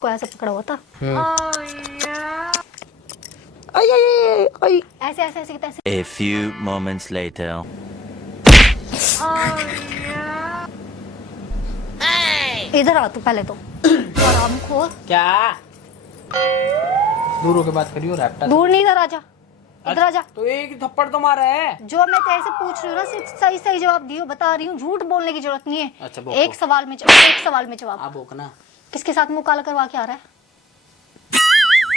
को ऐसे पकड़ा हुआ था। ऐसे ऐसे ऐसे ऐसे। A few moments later. इधर आ तू पहले तो आराम खोल। क्या दूर होके बात करियो रैप्टा दूर नहीं, इधर आजा, इधर आजा। तो एक थप्पड़ तो मारा है। जो मैं तेरे से पूछ रही हूँ ना सिर्फ सही सही जवाब दियो, बता रही हूँ, झूठ बोलने की जरूरत नहीं है। अच्छा, बोको। एक सवाल में जवाब। आप बोक ना। किसके साथ मुंह काला करवा के आ रहा है?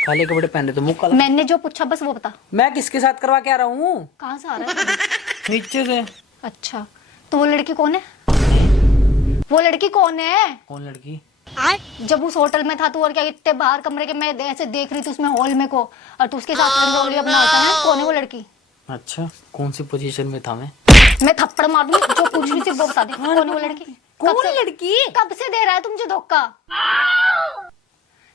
काले कपड़े पहने तो मुंह काला। मैंने जो पूछा बस वो बता। मैं किसके साथ करवा के आ रहा हूँ? कहाँ से आ रहा है? नीचे से। अच्छा, तो वो लड़की कौन है? वो लड़की कौन है? कौन लड़की? जब उस होटल में था तू, और क्या इतने बाहर कमरे के मैं ऐसे देख रही थी उसमें हॉल में को, और तू उसके साथ रंगोली अपना होता है। कौन है वो लड़की? अच्छा, कौन सी पोजीशन में था मैं? मैं थप्पड़ मार दूंगी, जो पूछ रही थी वो बता दे। कौन है वो लड़की? कौन लड़की? कब से दे रहा है तू मुझे धोखा?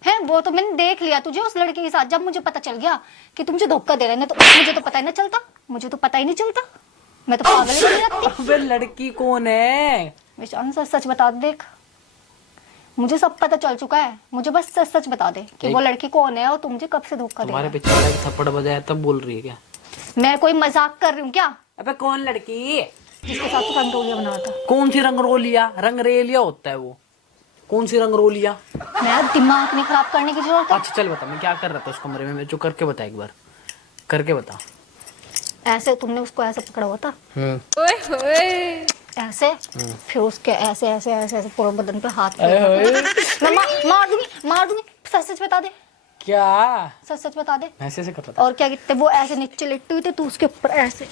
है वो तो मैंने देख लिया तुझे उस लड़के के साथ, जब मुझे पता चल गया कि तुम मुझे धोखा दे रहे हैं ना, तो मुझे तो पता ही नहीं चलता। मुझे तो पता ही नहीं चलता, मैं तो पागल ही नहीं लगती। अबे लड़की कौन है? विशान सच सच बता दे। देख मुझे सब पता चल चुका है, मुझे बस सच सच बता दे कि वो लड़की कौन है और तुम मुझे कब से धोखा दे रहा तुम्हारे है। पीछे वाला थप्पड़ बजाया तब बोल रही है क्या? मैं कोई मजाक कर रही हूँ क्या? अबे कौन लड़की? जिसके साथ तू रंगोलिया बना था। कौन सी रंगरोलिया? रंगरेलिया होता है वो। कौन सी रंगरोलिया? मेरा दिमाग नहीं खराब करने की जरूरत है। अच्छा चल बता, मैं क्या कर रहा था उस कमरे में? मैं जो करके बता, एक बार करके बता। ऐसे तुमने उसको ऐसे पकड़ा हुआ था, ऐसे, फिर उसके ऐसे ऐसे ऐसे ऐसे पूरे बदन पे हाथ फेरा था। मैं मार दूंगी। सच सच बता दे, क्या? सच सच बता दे। ऐसे से कर रहा था। और क्या कहते, वो ऐसे नीचे लेटी हुई थी, तू उसके ऊपर ऐसे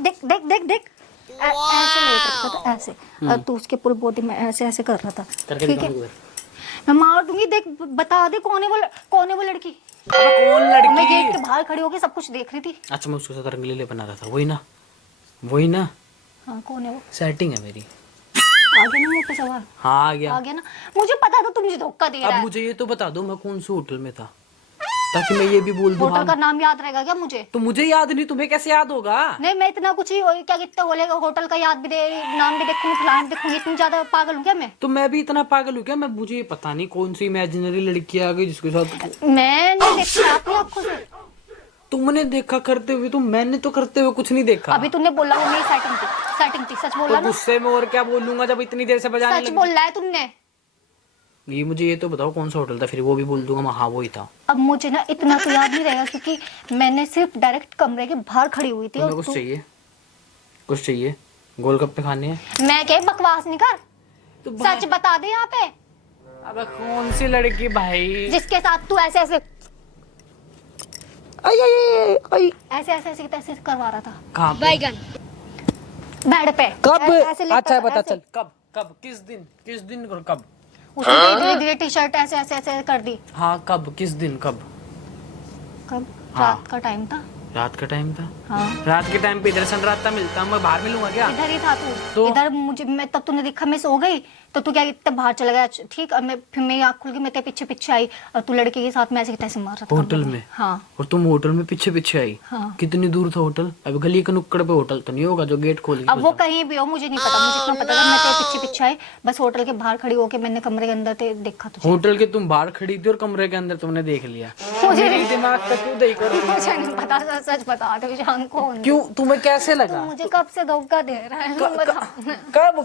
देख देख देख देख ऐसे लेट रखा था, ऐसे, और तू उसके पूरी बॉडी में ऐसे ऐसे कर रहा था। करके ठीक है, दिखा मुझे। मैं मार दूंगी। देख बता दे कौन है वो लड़की? अबे कौन मैं गेट के लड़की? बाहर खड़ी होकर सब कुछ देख रही थी। अच्छा, मैं उसके साथ रंगलीले बना रहा था, वही ना। हाँ, कौन है वो? सेटिंग है मेरी। आ गया ना मुंह पे सवाल? हाँ आ गया। आ गया ना? मुझे पता था तुम मुझे धोखा दे रहा अब है। मुझे ये तो बता दो मैं कौन से होटल में था, ताकि मैं ये भी बोल दूं। होटल हाँ, का नाम याद रहेगा क्या मुझे? तो मुझे याद नहीं, तुम्हें कैसे याद होगा? नहीं, मैं इतना कुछ ही क्या कितना बोलेगा, होटल का याद भी दे, नाम भी देखूंगी, फलाना भी देखूंगी। इतनी ज्यादा पागल हूँ क्या मैं? तो मैं भी इतना पागल हूँ क्या? मुझे ये पता नहीं कौन सी इमेजिनरी लड़की आ गई जिसके साथ मैंने देखा अपनी आंखों से। तुमने देखा करते हुए, तो मैंने तो करते हुए कुछ नहीं देखा। अभी तूने बोला वो मेरी सेटिंग थी, सच बोला तो ना? गुस्से में और क्या बोलूंगा जब इतनी देर से बजाने सच लगी? बोल रहा है तुमने। ये मुझे ये तो बताओ कौन सा होटल था, फिर वो भी बोल दूंगा हाँ वो ही था। अब मुझे ना इतना तो याद नहीं रहेगा, क्योंकि मैंने सिर्फ डायरेक्ट कमरे के बाहर खड़ी हुई थी। तुम्हें और कुछ चाहिए? गोलगप्पे खाने हैं? मैं क्या बकवास नहीं कर, तो सच बता दे यहाँ पे। अब कौन सी लड़की भाई? जिसके साथ तू ऐसे ऐसे ऐसे ऐसे ऐसे ऐसे करवा रहा था। कहाँ पे? बैगन बेड पे कब? ऐसे लेटा अच्छा था, पता ऐसे। चल कब किस दिन और कब? उसने धीरे धीरे टी शर्ट ऐसे ऐसे ऐसे कर दी। हाँ कब, किस दिन, कब? कब? हाँ। रात का टाइम था। रात का टाइम था? हाँ, रात के टाइम पे इधर सनराता मिलता, मैं बाहर मिलूंगा क्या? इधर ही था तू। तो? इधर मुझे, मैं तब तूने देखा मैं सो गई, तो तू क्या इतने बाहर चला गया। ठीक, और मैं फिर मेरी आँख खुल गई, मैं तेरे पीछे पीछे आई, और तू लड़के के साथ मैं ऐसे तैसे मार रहा था होटल कमरे में? हाँ। और तुम होटल में पीछे पीछे आई? हाँ। कितनी दूर था होटल? अब गली के नुक्कड़ पे होटल तो नहीं होगा जो गेट खोल के अब वो घुस कहीं भी हो मुझे नहीं पता, मुझे इतना पता था मैं तेरे पीछे पीछे आई, बस होटल के बाहर खड़ी होके मैंने कमरे के अंदर ते देखा जाओ। तुझे। होटल के तुम बाहर खड़ी थी और कमरे के अंदर तुमने देख लिया। मुझे मेरे दिमाग का क्यों दही कर रही हो? मुझे नहीं पता, सच बता दे विशान कौन है? क्यों, तुम्हें कैसे तू लगा? मुझे कब से धोखा दे रहा है बता। कब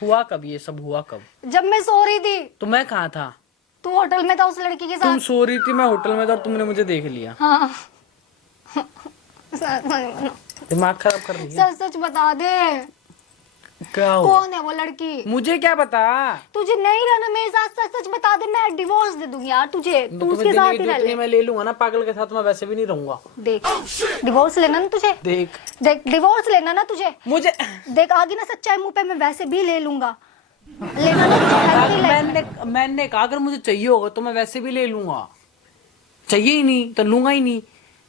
हुआ कब ये सब हुआ कब? जब मैं सो रही थी, तो मैं कहाँ था? तू होटल में था उस लड़की के तुम साथ। सो रही थी, मैं होटल में था और तुमने मुझे देख लिया। हाँ। दिमाग खराब कर रही है। सच सच बता दे, क्या हो? कौन है वो लड़की? मुझे क्या पता? तुझे नहीं रहना मेरे साथ, सच सच बता दे, मैं डिवोर्स दे दूंगी यार तुझे, तू तुम्हें उसके साथ देने ही की रह जरूरत नहीं, ले। मैं ले लूंगा ना, पागल के साथ मैं वैसे भी नहीं रहूंगा। देख, डिवोर्स लेना ना तुझे, देख देख डिवोर्स लेना ना तुझे, मुझे देख आगे ना सच्चाई मुंह पे मैं वैसे भी ले लूंगा। लेना ना तुझे, मैंने कहा अगर मुझे चाहिए होगा तो मैं वैसे भी ले लूंगा। चाहिए ही नहीं तो लूंगा ही नहीं।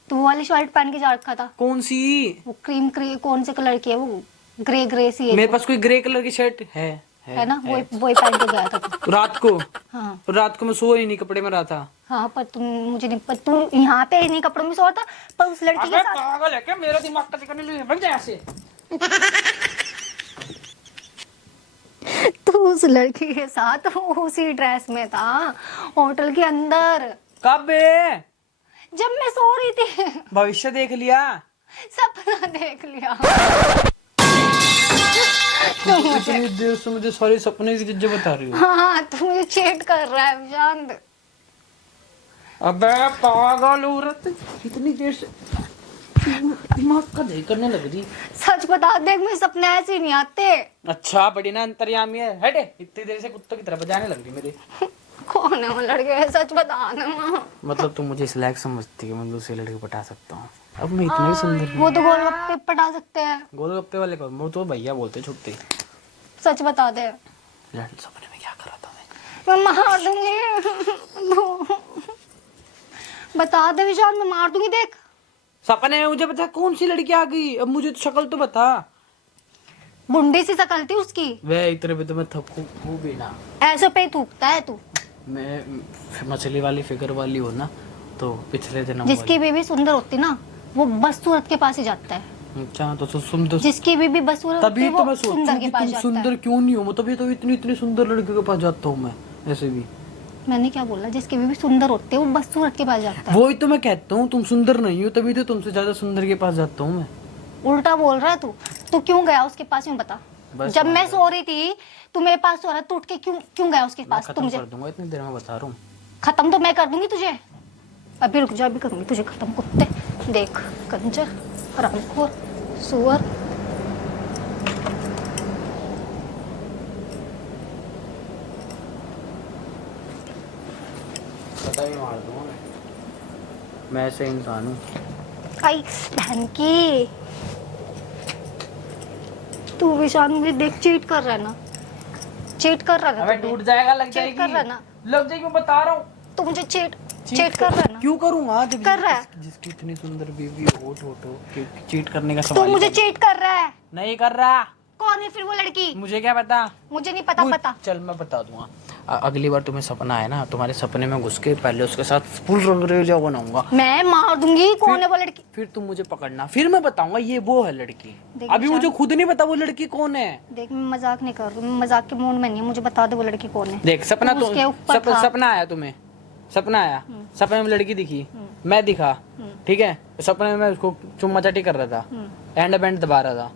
तू वो वाली शर्ट पहन के जा रखा था, कौन सी? वो क्रीम कौन से कलर की है वो? ग्रे सी है। मेरे पास कोई ग्रे कलर की शर्ट है ना, वही पहन के गया था तू। रात को? हाँ रात को मैं सो ही नहीं, कपड़े में रहा था। हाँ, पर तुम मुझे नहीं, पर तू यहाँ पे नहीं कपड़ों में सो था, पर उस लड़की के साथ। पागल है क्या? मेरा दिमाग का चिकन बन जाए ऐसे। तू उस लड़की के साथ उसी ड्रेस में था होटल के अंदर, कब बे? जब मैं सो रही थी। भविष्य देख लिया? सपना देख लिया। इतनी देर से मुझे सारे सपने की चीजें बता रही हो। हाँ, तू मुझे चेट कर रहा है शांत। अबे पागल औरत, इतनी देर से दिमाग का दही करने लग रही। सच बता, देख मेरे सपने ऐसे ही नहीं आते। अच्छा बड़ी ना अंतर्यामी है, हटे। इतनी देर से कुत्तों की तरह बजाने लग रही मेरे। कौन है वो लड़के, सच बता ना। मतलब तुम मुझे इस लायक समझती है मैं दूसरे लड़के को पटा सकता हूँ? अब मैं इतना ही सुंदर वो तो गोलगप्पे पटा सकते हैं। गोलगप्पे वाले को वो तो भैया बोलते छुट्टी। सच बता दे। सपने में क्या कर रहा था मैं मार दूंगी। बता दे विशाल, मैं मार दूंगी। देख सपने में मुझे बता कौन सी लड़की आ गई, अब मुझे तो शक्ल तो बता। बुंडी सी शकल थी उसकी। वे इतने पे तो मैं थकू भी ना। ऐसे पे ही थूकता है तू। मैं मछली वाली फिगर वाली हो ना, तो पिछले दिन जिसकी बीवी सुंदर होती ना, वो बस सूरत के पास ही जाता है। अच्छा तो सुंदर, जिसकी बीवी बस सूरत होती तभी है, तो वो मैं सोचूं सुंदर के कि पास तुम जाता सुंदर है। क्यों नहीं हो, तभी तो इतनी सुंदर लड़के के पास जाता हूँ मैं। ऐसे भी मैंने क्या बोला, जिसकी बीवी सुंदर होती है वो बस सूरत के पास जाता है। वही तो मैं कहता हूँ, तुम सुंदर नहीं हो तभी तो तुमसे ज्यादा सुंदर के पास जाता हूँ मैं। उल्टा बोल रहा है तू। तू क्यों गया उसके पास, यूं बता। बस जब मैं सो रही थी तू मेरे पास सो रहा, तू उठ के क्यों क्यों गया उसके पास? तू खत्म मुझे कर दूंगा इतनी देर में, बता रहा हूँ। खत्म तो मैं कर दूंगी तुझे। अभी रुक जा, अभी करूंगी तुझे खत्म। कुत्ते देख, कंजर, हरामखोर, सुअर। पता ही मार दूंगा मैं ऐसे इंसान हूँ। आई बहन की, तू विशाल मुझे देख चीट कर रहा है ना, चीट कर रहा है अबे ना तू टूट जाएगा, लग चीट कर रहा है ना, लग जाएगी, मैं बता रहा हूँ। तू मुझे चीट कर रहा है ना। क्यों करूँगा जब कर रहा है। जिसकी इतनी सुंदर बीवी हो चीट करने का तू सवाल मुझे ही चीट कर रहा है। नहीं कर रहा। कौन है फिर वो लड़की? मुझे क्या पता। मुझे नहीं पता। पता चल मैं बता दूंगा। अगली बार तुम्हें सपना आए ना, तुम्हारे सपने में घुस के पहले उसके साथ फुल रंगरेजा बनाऊंगा। मैं मार दूंगी। कौन है वो लड़की? फिर तुम मुझे पकड़ना, फिर मैं बताऊंगा ये वो है लड़की। देख अभी विशाल, मुझे खुद नहीं पता वो लड़की कौन है। देख मैं मजाक नहीं कर रही हूँ, मैं मजाक के मूड में नहीं हूँ। मुझे बता दे वो लड़की कौन है। देख सपना तू उसके ऊपर था। सपना आया तुम्हें, सपना आया, सपने में लड़की दिखी, मैं दिखा, ठीक है। सपने में मैं उसको चुम्मा चाटी कर रहा था, एंड बैंड दबा रहा था,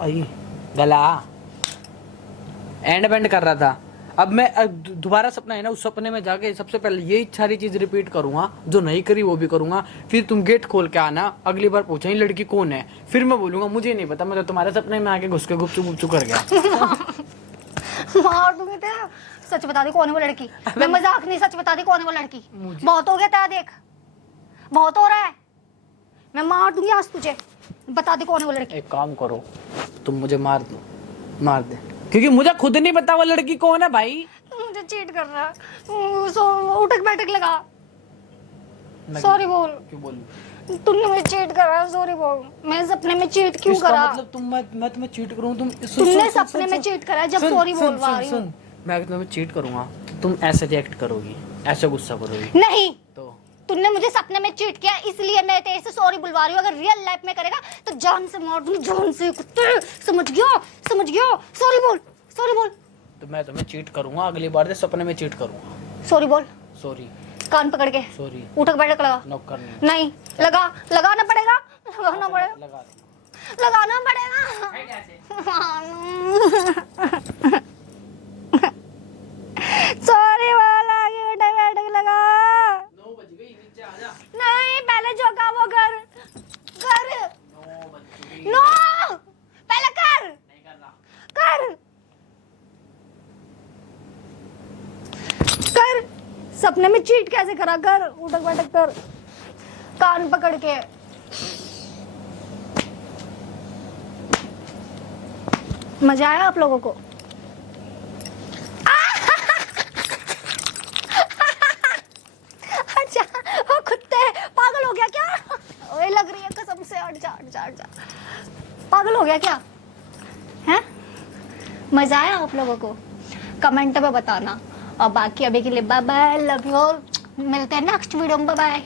आई गला एंड बैंड कर रहा था। अब मैं दोबारा सपना है ना, उस सपने में जाके सबसे पहले यही सारी चीज रिपीट करूंगा, जो नहीं करी वो भी करूंगा। फिर तुम गेट खोल के आना, अगली बार पूछा ये लड़की कौन है, फिर मैं बोलूंगा मुझे नहीं पता, मैं तो तुम्हारे सपने में आके घुस के गुपचुप कर गया। मार दूंगी तेरा। सच बता दे कौन है वो लड़की। मैं मजाक नहीं, सच बता दे कौन है वो लड़की। बहुत हो गया तेरा, देख बहुत हो रहा है। मैं मार दूंगी आज तुझे। बता दे कौन है वो लड़की। एक काम करो, तुम मुझे मार दे, क्योंकि मुझे खुद नहीं पता वो लड़की कौन है भाई। मुझे चीट कर रहा है। उठक बैठक लगा। सॉरी बोल। क्यों बोलूं? तुमने मुझे चीट करा, सॉरी बोल। मैं सपने में चीट क्यों इसका करा? मतलब मैं तुम्हें चीट करूं, तुमने सपने में चीट करा जब सॉरी बोलवा रही हूं। मैं तुम्हें चीट करूंगा तो तुम ऐसे रिएक्ट करोगी, ऐसे गुस्सा करोगी। नहीं, तो तूने मुझे सपने में चीट किया इसलिए मैं तेरे से सॉरी बुलवा रही हूँ। अगर रियल लाइफ में करेगा तो जान से मार दूंगी, जान से। कुत्ते समझ गया? सॉरी बोल, सॉरी बोल। तो मैं तुम्हें चीट करूंगा, अगली बार से सपने में चीट करूंगा। सॉरी बोल। सॉरी। कान पकड़ के सॉरी। उठक बैठक लगा। नॉक करनी नहीं, लगाना पड़ेगा। लगाना पड़ेगा, लगा लगाना पड़ेगा। सॉरी बोल, आगे उठक बैठक लगा। 9 बज गई, नीचे आ जा। नहीं, पहले जो का वो कर 9 बज गई। नो, पहले कर। नहीं कर रहा। कर सपने में चीट कैसे करा? कर, उठक बैठक कर, कान पकड़ के। मजा आया आप लोगों को? अच्छा, ओ कुत्ते, पागल हो गया क्या? ओए लग रही है कसम से। हट जा। पागल हो गया क्या? हैं? मजा आया आप लोगों को? कमेंट में बताना। और बाकी अभी के लिए bye bye, love you all. मिलते हैं नेक्स्ट वीडियो में, बाय बाय।